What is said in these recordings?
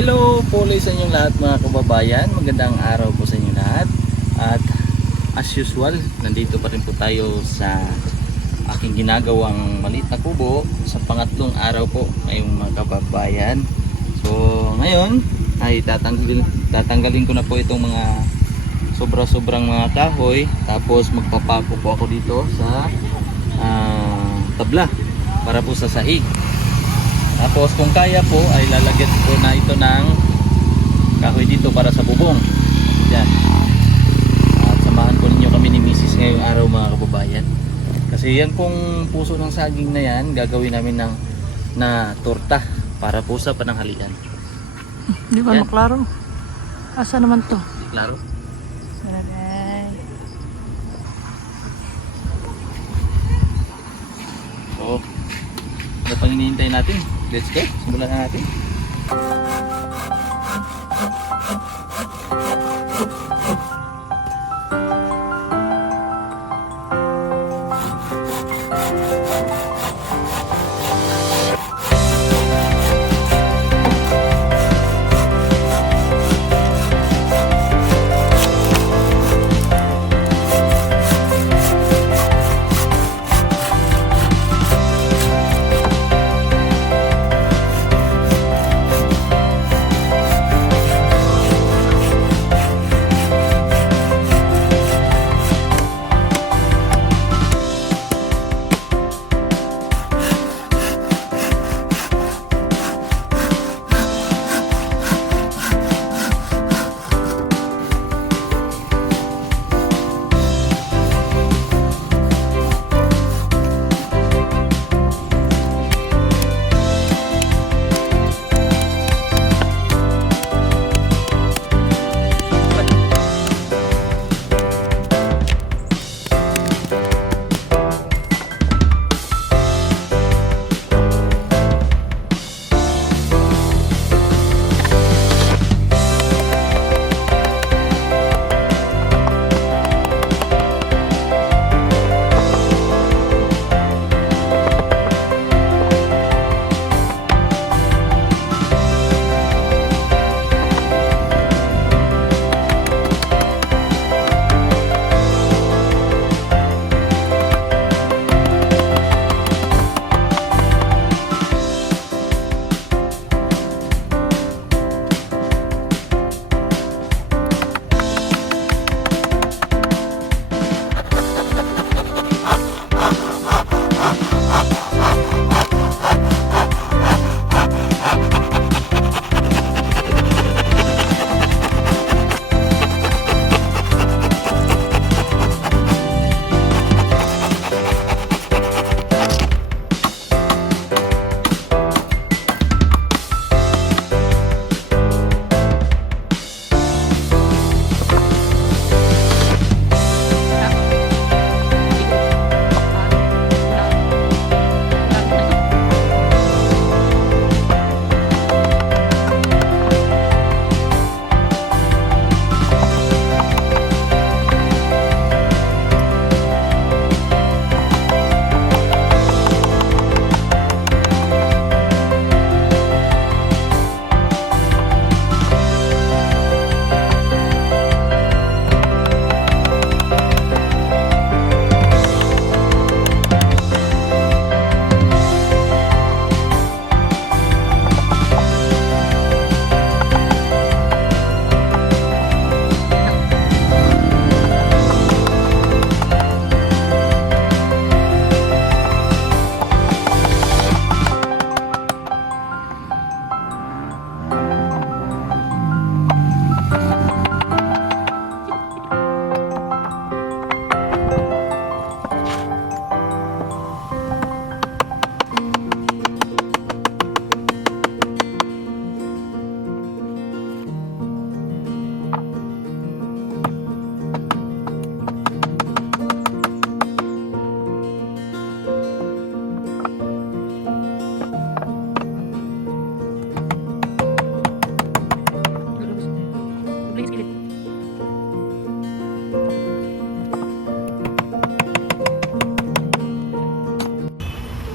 Hello po ulit sa inyong lahat mga kababayan. Magandang araw po sa inyo lahat. At as usual, nandito pa rin po tayo sa aking ginagawang maliit na kubo sa pangatlong araw po ngayong mga kababayan. So ngayon ay tatanggalin ko na po itong mga sobra-sobrang mga kahoy. Tapos magpapapo po ako dito sa tabla para po sa sahig. Tapos kung kaya po ay lalagyan po na ito ng kahoy dito para sa bubong. Yan. At samahan po ninyo kami ni Mrs. ngayong araw mga kababayan. Kasi yan pong puso ng saging na yan, gagawin namin na torta para po sa pananghalian. Di ba maklaro? Asa naman to? Klaro? So, ano pang hinihintay natin? Let's go, simulan na natin.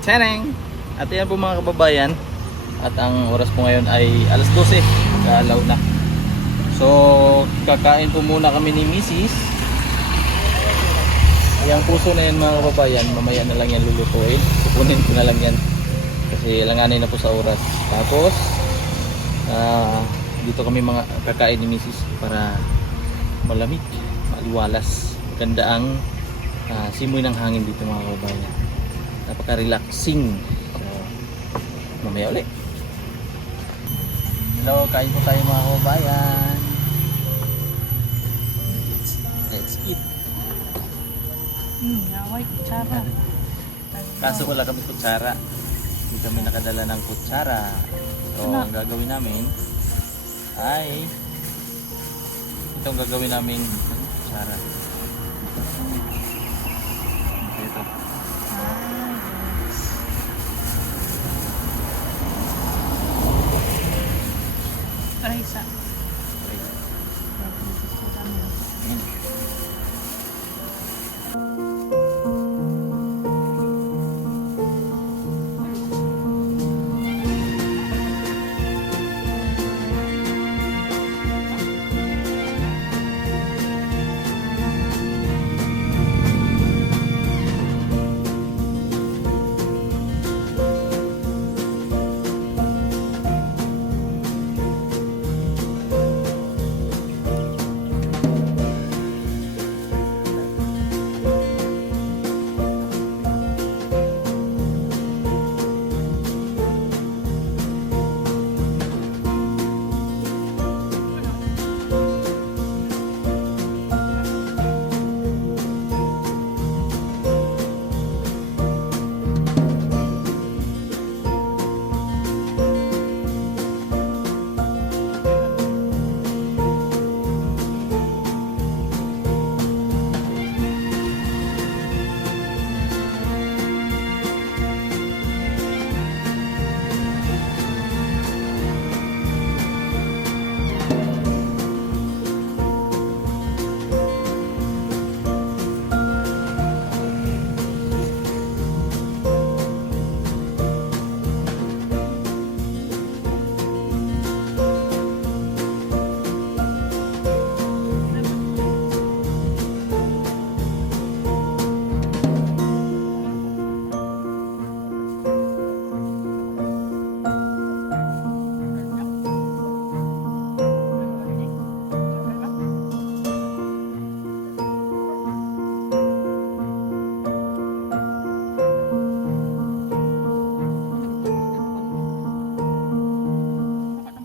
Sereng! At yan po mga kababayan. At ang oras po ngayon ay alas 12. Kaalaw na. So, kakain po muna kami ni Mrs. Yung puso na yan mga kababayan, mamaya na lang yan lulutuin. Kukunin ko na lang yan. Kasi langanin na po sa oras. Tapos, dito kami mga kakain ni Mrs. para malamig, maliwalas. Maganda ang simoy ng hangin dito mga kababayan. Napaka-relaxing. So, mamaya ulit. Hello, kain po tayo mga kababayan. Let's eat. Naway, kutsara. Kaso wala kami kutsara. Hindi kami nakadala ng kutsara. So, ang gagawin namin ay itong gagawin namin kutsara. Ito. Ay, isa. Okay. Ayan.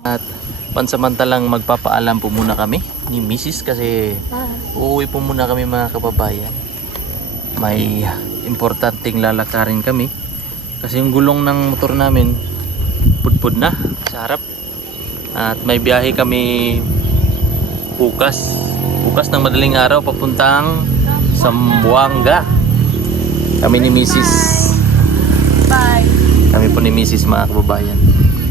At pansamantalang magpapaalam po muna kami ni Mrs. kasi uuwi po muna kami mga kababayan. May importanteng lalakarin kami kasi yung gulong ng motor namin pudpud na sa harap. At may biyahe kami bukas ng madaling araw papuntang Zamboanga. Kami ni Mrs. Bye. Kami po ni Mrs. mga kababayan.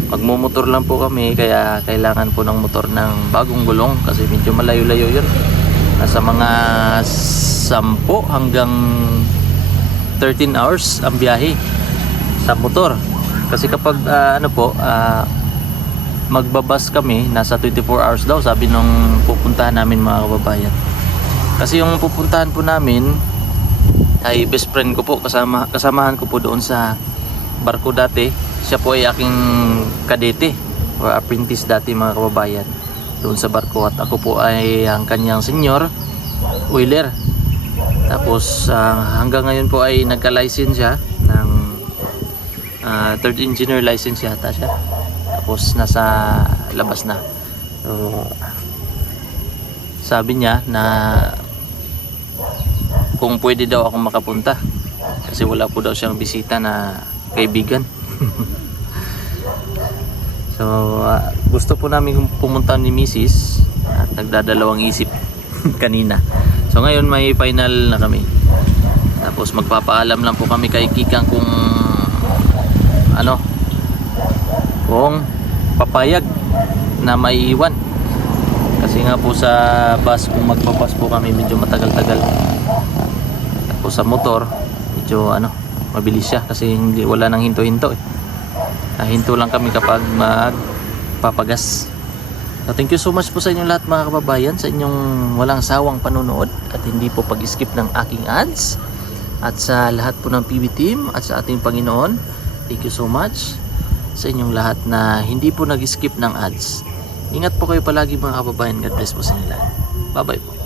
Magmumotor lang po kami kaya kailangan po ng motor ng bagong gulong kasi medyo malayo-layo yun. Nasa mga 10 hanggang 13 hours ang biyahe sa motor. Kasi kapag magbabas kami, nasa 24 hours daw sabi nung pupuntahan namin mga kababayan. Kasi yung pupuntahan po namin ay best friend ko po, kasamahan ko po doon sa barko dati. Siya po ay aking kadete or apprentice dati mga kababayan doon sa barko at ako po ay ang kanyang senior oiler. Tapos hanggang ngayon po ay nagka-license siya ng third engineer license yata siya. Tapos nasa labas na. So, sabi niya na kung pwede daw ako makapunta kasi wala po daw siyang bisita na kaibigan. So gusto po namin pumunta ni Mrs. at nagdadalawang isip kanina. So ngayon may final na kami. Tapos magpapaalam lang po kami kay Kikang kung kung papayag na maiiwan. Kasi nga po sa bus, kung magpa-bus po kami medyo matagal-tagal. Tapos sa motor medyo mabilis siya kasi wala nang hinto-hinto eh. Hinto lang kami kapag magpapagas. So, thank you so much po sa inyong lahat mga kababayan, sa inyong walang sawang panunood at hindi po pag-skip ng aking ads. At sa lahat po ng PB team at sa ating Panginoon, thank you so much sa inyong lahat na hindi po nag-skip ng ads. Ingat po kayo palagi mga kababayan. God bless po sa inyo lahat. Bye bye po.